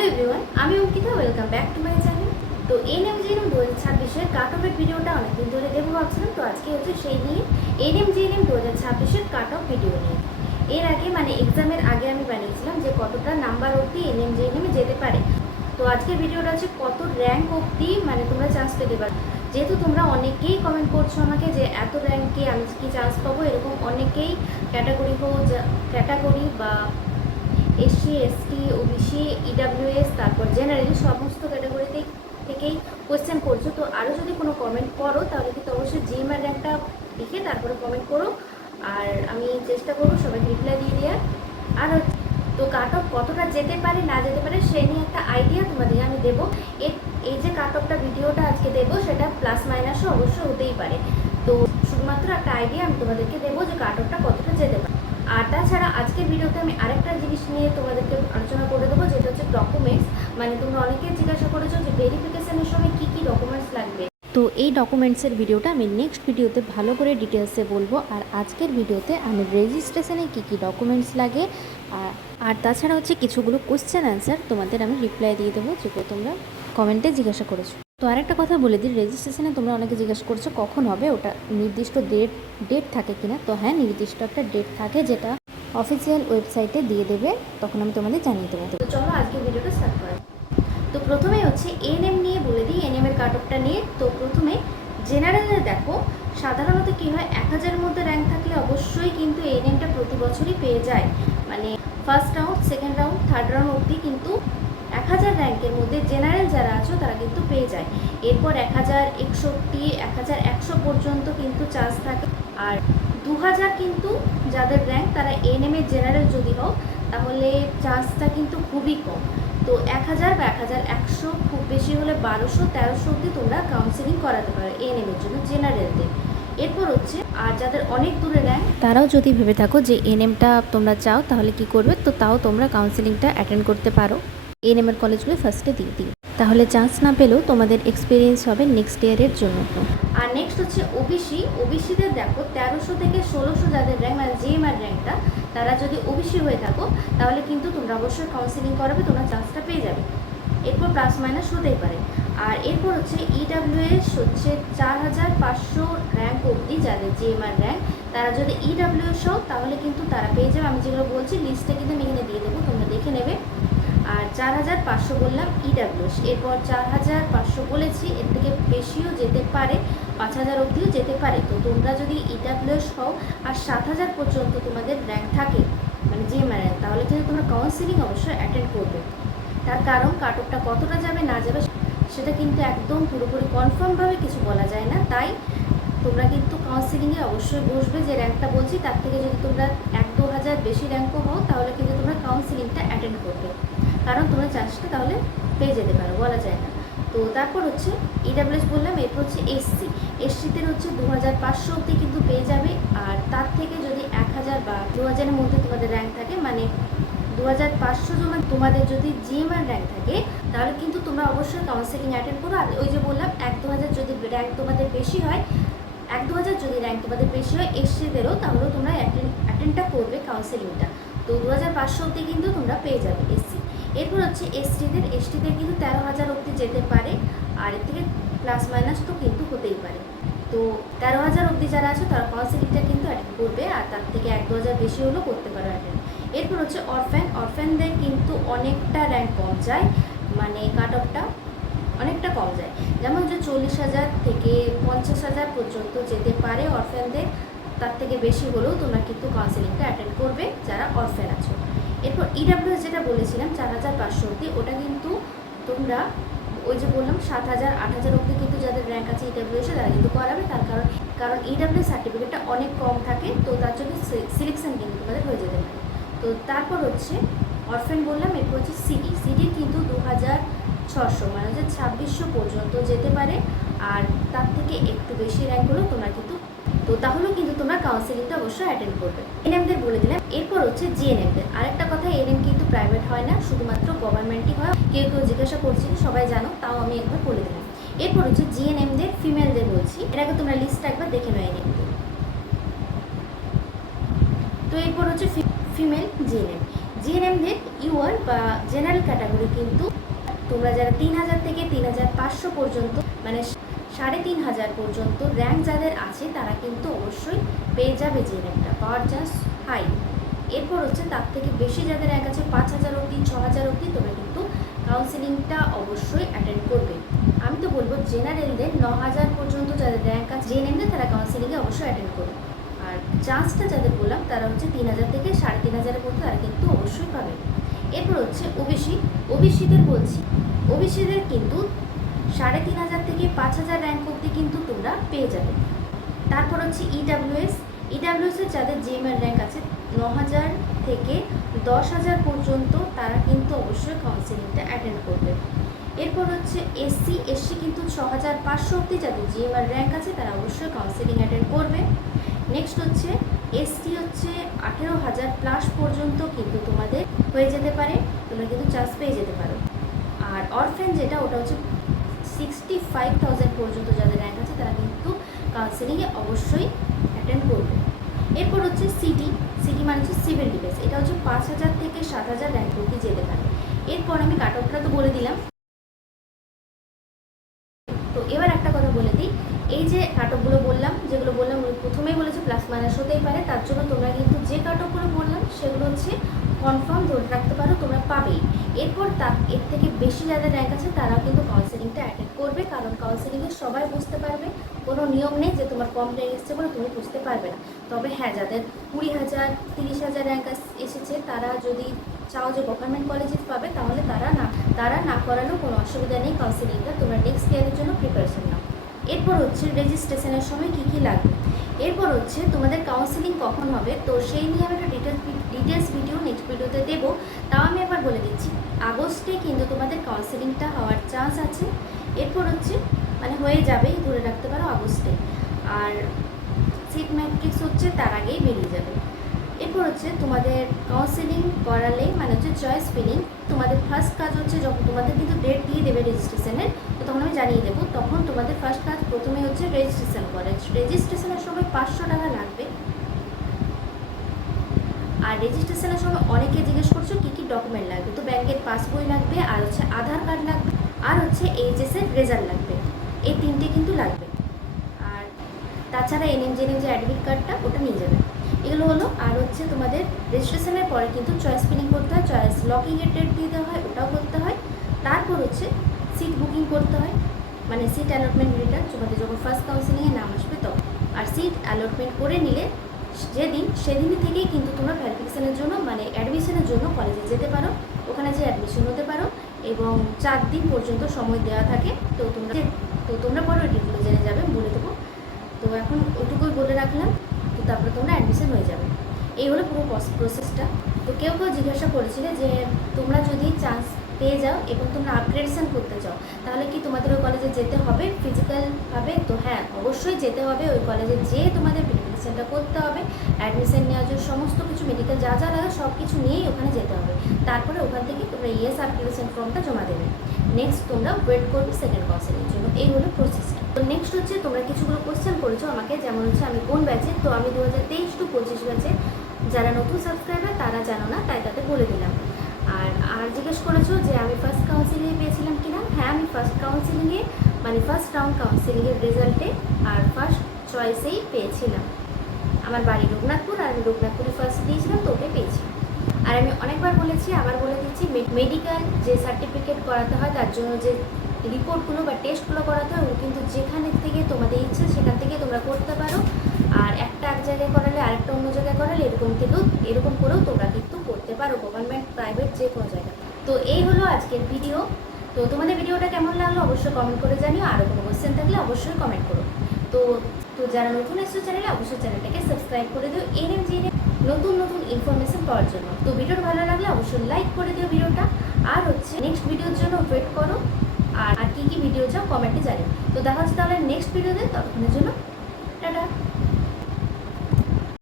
Hello everyone, আমি Ankita. Welcome back to my channel. তো NM GNM 2026-এর কাট অফের ভিডিওটা অনেকদিন ধরে দেবো ভাবছিলাম। তো আজকে হচ্ছে সেই নিয়ে এনএম জিএনএম 2026-এর কাট অফ ভিডিও নিয়ে। এর আগে মানে এক্সামের আগে আমি বানিয়েছিলাম যে কতটা নাম্বার অবধি এনএম জিএনএমে যেতে পারে। তো আজকের ভিডিওটা হচ্ছে কত র্যাঙ্ক অবধি মানে তোমরা চান্স পেতে পারো। যেহেতু তোমরা অনেকেই কমেন্ট করছো আমাকে যে এত র্যাঙ্কে আমি কি চান্স পাবো, এরকম অনেকেই ক্যাটাগরি বা এসসি এসটি ওবিসি ইডাব্লিউএস তারপর জেনারেল সমস্ত ক্যাটাগরিতে থেকেই কোয়েশ্চেন করছো। তো আরও যদি কোনো কমেন্ট করো তাহলে কিন্তু অবশ্যই জিএমআর র্যাঙ্কটা লিখে তারপরে কমেন্ট করো, আর আমি চেষ্টা করবো সবাইকে রিপ্লাই দিয়ে দেওয়ার। আর তো কাট অফ কতটা যেতে পারে না যেতে পারে সে নিয়ে একটা আইডিয়া তোমাদের আমি দেবো। এই যে কাট অফটা ভিডিওটা আজকে দেবো সেটা প্লাস মাইনাসও অবশ্যই হতেই পারে। তো শুধুমাত্র একটা আইডিয়া আমি তোমাদেরকে দেবো যে কাট অফটা কতটা যেতে পারে। আর তাছাড়া আজকের ভিডিওতে আমি আরেকটা জিনিস নিয়ে তোমাদেরকে আলোচনা করে দেবো, যেটা হচ্ছে ডকুমেন্টস। মানে তোমরা অনেকে জিজ্ঞাসা করেছো যে ভেরিফিকেশনের সময় কী কী ডকুমেন্টস লাগবে। তো এই ডকুমেন্টসের ভিডিওটা আমি নেক্সট ভিডিওতে ভালো করে ডিটেলসে বলবো। আর আজকের ভিডিওতে আমি রেজিস্ট্রেশনে কী কী ডকুমেন্টস লাগে আর তাছাড়া হচ্ছে কিছুগুলো কোশ্চেন অ্যান্সার তোমাদের আমি রিপ্লাই দিয়ে দেবো, যেগুলো তোমরা কমেন্টে জিজ্ঞাসা করেছো। তো আরেকটা কথা বলে দিই, রেজিস্ট্রেশনে তোমরা অনেকে জিজ্ঞাসা করছো কখন হবে, ওটা নির্দিষ্ট ডেট থাকে কিনা। তো হ্যাঁ, নির্দিষ্ট একটা ডেট থাকে যেটা অফিসিয়াল ওয়েবসাইটে দিয়ে দেবে, তখন আমি তোমাদের জানিয়ে দেবো। তো চলো আজকে ভিডিওটা স্টার্ট করা। তো প্রথমেই হচ্ছে এনএম নিয়ে বলে দিই, এনএমের কাট অফটা নিয়ে। তো প্রথমে জেনারেলে দেখো, সাধারণত কী হয়, 1000-এর মধ্যে র্যাঙ্ক থাকলে অবশ্যই কিন্তু এনএমটা প্রতি বছরই পেয়ে যায়। মানে first round, second round, third round অবধি কিন্তু 1000 র্যাঙ্কের মধ্যে জেনারেল যারা আছো তারা কিন্তু পেয়ে যায়। এরপর 1061, 1100 পর্যন্ত কিন্তু চান্স থাকে। আর 2000 কিন্তু যাদের র্যাঙ্ক তারা এনএমএ জেনারেল যদি হও তাহলে চান্সটা কিন্তু খুবই কম। তো 1000 বা 1100, খুব বেশি হলে 1200-1300 অবধি তোমরা কাউন্সেলিং করাতে পারো এনএমের জন্য জেনারেলদের। এরপর হচ্ছে আর যাদের অনেক দূরে র্যাঙ্ক তারাও যদি ভেবে থাকো যে এনএমটা তোমরা চাও তাহলে কি করবে, তো তাও তোমরা কাউন্সেলিংটা অ্যাটেন্ড করতে পারো। এনএমের কলেজগুলো ফার্স্টে দিয়ে দিই, তাহলে চান্স না পেলেও তোমাদের এক্সপিরিয়েন্স হবে নেক্সট ইয়ারের জন্য। আর নেক্সট হচ্ছে ওবিসিদের দেখো 1300 থেকে 1600 যাদের র্যাঙ্ক মানে জিএমআর র্যাঙ্কটা, তারা যদি ওবিসি হয়ে থাকো তাহলে কিন্তু তোমরা অবশ্যই কাউন্সেলিং করাবে, তোমরা চান্সটা পেয়ে যাবে। এরপর প্লাস মাইনাস হতেই পারে। আর এরপর হচ্ছে ইডাব্লিউএস হচ্ছে 4500 র্যাঙ্ক অবধি যাদের জিএমআর র্যাঙ্ক, তারা যদি ইডাব্লিউএস হও তাহলে কিন্তু তারা পেয়ে যাবে। আমি যেগুলো বলছি লিস্টে কিন্তু আমি এখানে দিয়ে দেবো, তোমরা দেখে নেবে। আর 4500 বললাম ইডাব্লিউএস, এরপর 4500 বলেছি, এর থেকে বেশিও যেতে পারে, 5000 অবধিও যেতে পারে। তো তোমরা যদি ইডাব্লিউএস হও আর 7000 পর্যন্ত তোমাদের র্যাঙ্ক থাকে মানে জিএমআর র্যাঙ্ক, তাহলে কিন্তু তোমরা কাউন্সিলিং অবশ্যই অ্যাটেন্ড করবে। তার কারণ কাট অফটা কতটা যাবে না যাবে সেটা কিন্তু একদম পুরোপুরি কনফার্মভাবে কিছু বলা যায় না। তাই তোমরা কিন্তু কাউন্সিলিংয়ে অবশ্যই বসবে। যে র্যাঙ্কটা বলছি তার থেকে যদি তোমরা 1-2000 বেশি র্যাঙ্কও হও তাহলে কিন্তু তোমরা কাউন্সিলিংটা অ্যাটেন্ড করবে, কারণ তোমরা চান্সটা তাহলে পেয়ে যেতে পারো, বলা যায় না। তো তারপর হচ্ছে ইডাব্লিউএস বললাম, এরপর হচ্ছে এসসিতে হচ্ছে 2500 অবধি কিন্তু পেয়ে যাবে। আর তার থেকে যদি 1000 বা 2000-এর মধ্যে তোমাদের র্যাঙ্ক থাকে, মানে 2500 জন্য তোমাদের যদি জিএমআর র্যাঙ্ক থাকে তাহলে কিন্তু তোমরা অবশ্যই কাউন্সেলিং অ্যাটেন্ড করো। আর ওই যে বললাম 1-2000 যদি র্যাঙ্ক তোমাদের বেশি হয়, 1-2000 যদি র্যাঙ্ক তোমাদের বেশি হয় এসসিদেরও, তাহলেও তোমরা অ্যাটেন্ডটা করবে কাউন্সেলিংটা। তো 2500 অবধি কিন্তু তোমরা পেয়ে যাবে এসসি। এরপর হচ্ছে এসটিদের কিন্তু 13000 অবধি যেতে পারে, আর এর থেকে প্লাস মাইনাস তো কিন্তু হতেই পারে। তো 13000 অবধি যারা আছে তারা কাউন্সেলিংটা কিন্তু অ্যাটেন্ড করবে, আর তার থেকে 1-2000 বেশি হলেও করতে পারো অ্যাটেন্ড। এরপর হচ্ছে অরফ্যানদের কিন্তু অনেকটা র্যাঙ্ক কম যায়, মানে কাট অফটা অনেকটা কম যায়। যেমন যে 40,000 থেকে 50,000 পর্যন্ত যেতে পারে অরফ্যানদের, তার থেকে বেশি হলেও তোমরা কিন্তু কাউন্সেলিংটা অ্যাটেন্ড করবে যারা অরফ্যান আছো। এরপর ইডাব্লিউএস যেটা বলেছিলাম 4500 অবধি, ওটা কিন্তু তোমরা ওই যে বললাম 7000-8000 অবধি কিন্তু যাদের র্যাঙ্ক আছে ইডাব্লিউএসে তারা কিন্তু করাবে। তার কারণ ইডাব্লিউএস সার্টিফিকেটটা অনেক কম থাকে, তো তার জন্য সিলেকশন কিন্তু তোমাদের হয়ে যেতে পারে। তো তারপর হচ্ছে অরফ্যান বললাম, এরপর হচ্ছে সিডির কিন্তু 2600 মানে হচ্ছে 2600 পর্যন্ত যেতে পারে। আর তার থেকে একটু বেশি র্যাঙ্ক হলেও তোমরা কিন্তু, তো তাহলেও কিন্তু তোমরা কাউন্সেলিংটা অবশ্যই অ্যাটেন্ড করবে। এনএমদের বলে দিলাম। এরপর হচ্ছে জিএনএমদের। আরেকটা কথা, এনএম কিন্তু প্রাইভেট হয় না, শুধুমাত্র গভর্নমেন্টই হয়। কেউ জিজ্ঞাসা করছিল, সবাই জানো, তাও আমি একবার বলে দিলাম। এরপর হচ্ছে জিএনএমদের ফিমেলদের বলছি, এর আগে তোমরা লিস্টটা একবার দেখে নাও এনএমদের। তো এরপর হচ্ছে ফিমেল জিএনএমদের ইউআর বা জেনারেল ক্যাটাগরি কিন্তু তোমরা যারা 3000 থেকে 3500 পর্যন্ত মানে 3500 পর্যন্ত র্যাঙ্ক যাদের আছে তারা কিন্তু অবশ্যই পেয়ে যাবে জিএনএমটা, পাওয়ার চান্স হাই। এরপর হচ্ছে তার থেকে বেশি যাদের র্যাঙ্ক আছে 5000 অবধি 6000 অবধি তোমরা কিন্তু কাউন্সিলিংটা অবশ্যই অ্যাটেন্ড করবে। আমি তো বলবো জেনারেলদের 9000 পর্যন্ত যাদের র্যাঙ্ক আছে জিএনএমদের তারা কাউন্সিলিংয়ে অবশ্যই অ্যাটেন্ড করবে। আর চান্সটা যাদের বললাম তারা হচ্ছে 3000 থেকে 3500 মধ্যে তারা কিন্তু অবশ্যই পাবে। এরপর হচ্ছে ওবিসিদের বলছি, ওবিসিদের কিন্তু 3500 থেকে 5000 র্যাঙ্ক অবধি কিন্তু তোমরা পেয়ে যাবে। তারপর হচ্ছে ইডাব্লিউএসের যাদের জিএমআর র্যাঙ্ক আছে 9000 থেকে 10000 পর্যন্ত তারা কিন্তু অবশ্যই কাউন্সিলিংটা অ্যাটেন্ড করবে। এরপর হচ্ছে এসসি কিন্তু 6500 অবধি যাদের জিএমআর র্যাঙ্ক আছে তারা অবশ্যই কাউন্সিলিং অ্যাটেন্ড করবে। নেক্সট হচ্ছে এসটি হচ্ছে 18000 প্লাস পর্যন্ত কিন্তু তোমাদের হয়ে যেতে পারে, তোমরা কিন্তু চান্স পেয়ে যেতে পারো। আর অরফেন যেটা ওটা হচ্ছে 65,000 পর্যন্ত যাদের র্যাঙ্ক আছে তারা কিন্তু কাউন্সিলিংয়ে অবশ্যই অ্যাটেন্ড করবে। এরপর হচ্ছে সিটি মানে হচ্ছে সিভিল ডিফেন্স, এটা হচ্ছে 5000 থেকে 7000 র্যাঙ্ক অবধি যেতে পারে। এরপর আমি কাট অফটা তো বলে দিলাম। তো এবার একটা কথা বলে দিই, এই যে কাট অফগুলো বললাম যেগুলো বললাম প্রথমেই বলেছি প্লাস মাইনাস হতেই পারে, তার জন্য তোমরা কিন্তু যে কাট অফগুলো বললাম সেগুলো হচ্ছে কনফার্ম ধরে রাখতে পারো, তোমরা পাবেই। এরপর এর থেকে বেশি যাদের র্যাঙ্ক আছে তারা কিন্তু কাউন্সিলিংটা অ্যাটেন্ড করবে, কারণ কাউন্সিলিংয়ে সবাই বুঝতে পারবে, কোনো নিয়ম নেই যে তোমার কম র্যাঙ্ক এসছে বলে তুমি বুঝতে পারবে না। তবে হ্যাঁ, যাদের 20,000 30,000 র্যাঙ্ক এসেছে তারা যদি চাও যে গভর্নমেন্ট কলেজে পাবে তাহলে তারা না করালেও কোনো অসুবিধা নেই, কাউন্সিলিংটা তোমরা নেক্সট ইয়ারের জন্য প্রিপারেশন নাও। এরপর হচ্ছে রেজিস্ট্রেশনের সময় কী কী লাগবে। এরপর হচ্ছে তোমাদের কাউন্সিলিং কখন হবে, তো সেই নিয়ে আমি একটা ডিটেলস ভিডিও নেক্সট ভিডিওতে দেবো। তাও আমি একবার বলে দিচ্ছি, আগস্টে কিন্তু তোমাদের কাউন্সিলিংটা হওয়ার চান্স আছে। এরপর হচ্ছে মানে হয়ে যাবেই ধরে রাখতে পারো আগস্টে, আর সিট ম্যাট্রিক্স হচ্ছে তার আগেই বেরিয়ে যাবে। এরপর হচ্ছে তোমাদের কাউন্সিলিং করালে মানে হচ্ছে চয়েস ফিলিং, তোমাদের ফার্স্ট কাজ হচ্ছে যখন তোমাদের কিন্তু ডেট দিয়ে দেবে রেজিস্ট্রেশনের, তো তখন আমি জানিয়ে দেবো, তখন তোমাদের ফার্স্ট কাজ প্রথমে হচ্ছে রেজিস্ট্রেশন করে। রেজিস্ট্রেশনের সময় 500 টাকা লাগবে। আর রেজিস্ট্রেশনের সময় অনেকে জিজ্ঞেস করছো কী কী ডকুমেন্ট লাগবে, তো ব্যাংকের পাসবই লাগবে, আর হচ্ছে আধার কার্ড লাগবে, আর হচ্ছে এইচএসের রেজাল্ট লাগবে, এই তিনটে কিন্তু লাগবে। আর তাছাড়া এনএমজেএনএম যে অ্যাডমিট কার্ডটা ওটা নিয়ে যাবে। এগুলো হলো। আর হচ্ছে তোমাদের রেজিস্ট্রেশনের পরে কিন্তু চয়েস ফিলিং করতে হয়, চয়েস লকিংয়ের ডেট দিতে হয়, ওটাও করতে হয়। তারপর হচ্ছে সিট বুকিং করতে হয়, মানে সিট অ্যালটমেন্ট রিটার্ন তোমাদের যখন ফার্স্ট কাউন্সিলিংয়ে নাম আসবে তখন। আর সিট অ্যালটমেন্ট করে নিলে সেদিন থেকেই কিন্তু তোমরা ভ্যারিফিকেশনের জন্য মানে অ্যাডমিশনের জন্য কলেজে যেতে পারো, ওখানে যে অ্যাডমিশন হতে পারো, এবং 4 দিন পর্যন্ত সময় দেওয়া থাকে। তো তোমরা পরে ওই ডেটগুলো জেনে যাবে, বলে দেবো। তো এখন ওইটুকুই বলে রাখলাম, তো তারপরে তোমরা অ্যাডমিশন হয়ে যাবে। এই হলো পুরো প্রসেসটা। তো কেউ জিজ্ঞাসা করেছিলে যে তোমরা যদি চান্স পেয়ে যাও এবং তোমরা আপগ্রেডেশন করতে চাও তাহলে কি তোমাদের ওই কলেজে যেতে হবে ফিজিক্যালভাবে? তো হ্যাঁ, অবশ্যই যেতে হবে ওই কলেজে, যেয়ে তোমাদের ভেরিফিকেশনটা করতে হবে, অ্যাডমিশন নেওয়ার জন্য সমস্ত কিছু মেডিকেল যা যা লাগে সব কিছু নিয়েই ওখানে যেতে হবে। তারপরে ওখান থেকে তোমরা ইয়েস অ্যাপ্লিকেশন ফর্মটা জমা দেবে। নেক্সট তোমরা ওয়েট করবে সেকেন্ড কাউন্সিলিংয়ের জন্য। এই হলো প্রসেসটা। তো নেক্সট হচ্ছে তোমরা কিছুগুলো কোশ্চেন করেছো আমাকে, যেমন হচ্ছে আমি কোন ব্যাচে, তো আমি 2023 to 25 ব্যাচে। যারা নতুন সাবস্ক্রাইবার তারা জানো না, তাই তাতে বলে দিলাম। আর জিজ্ঞেস করেছো যে আমি ফার্স্ট কাউন্সিলিংয়ে পেয়েছিলাম কিনা। হ্যাঁ, আমি ফার্স্ট কাউন্সিলিংয়ে মানে ফার্স্ট রাউন্ড কাউন্সিলিংয়ের রেজাল্টে আর ফার্স্ট চয়েসেই পেয়েছিলাম। আমার বাড়ি রঘুনাথপুর, আর আমি রঘুনাথপুরে ফার্স্ট দিয়েছিলাম, তো ওটাই পেয়েছি। আর আমি অনেকবার বলেছি, আবার বলে দিচ্ছি, মেডিকেল যে সার্টিফিকেট করাতে হয় তার জন্য যে রিপোর্টগুলো বা টেস্টগুলো করাতে হয়, কিন্তু যেখানে থেকে তোমাদের ইচ্ছে সেখান থেকে তোমরা করতে পারো। আর একটা এক জায়গায় করালে আরেকটা অন্য জায়গায় করালে এরকম করেও তোমরা কিন্তু করতে পারো, গভর্নমেন্ট প্রাইভেট যে কোনো জায়গায়। তো এই হলো আজকের ভিডিও। তো তোমাদের ভিডিওটা কেমন লাগলো অবশ্যই কমেন্ট করে জানিও, আরও কোনো কোয়েশ্চেন থাকলে অবশ্যই কমেন্ট করো। তো যারা নতুন এসছো চ্যানেলে অবশ্যই চ্যানেলটাকে সাবস্ক্রাইব করে দিও এনএমজেএনএম নতুন ইনফরমেশন পাওয়ার জন্য। তো ভিডিওটা ভালো লাগলে অবশ্যই লাইক করে দিও ভিডিওটা, আর হচ্ছে নেক্সট ভিডিওর জন্য ওয়েট করো। আর কী ভিডিও চাও কমেন্টে জানিও। তো দেখা হচ্ছে তাহলে নেক্সট ভিডিওতে, ততক্ষণের জন্য টাটা।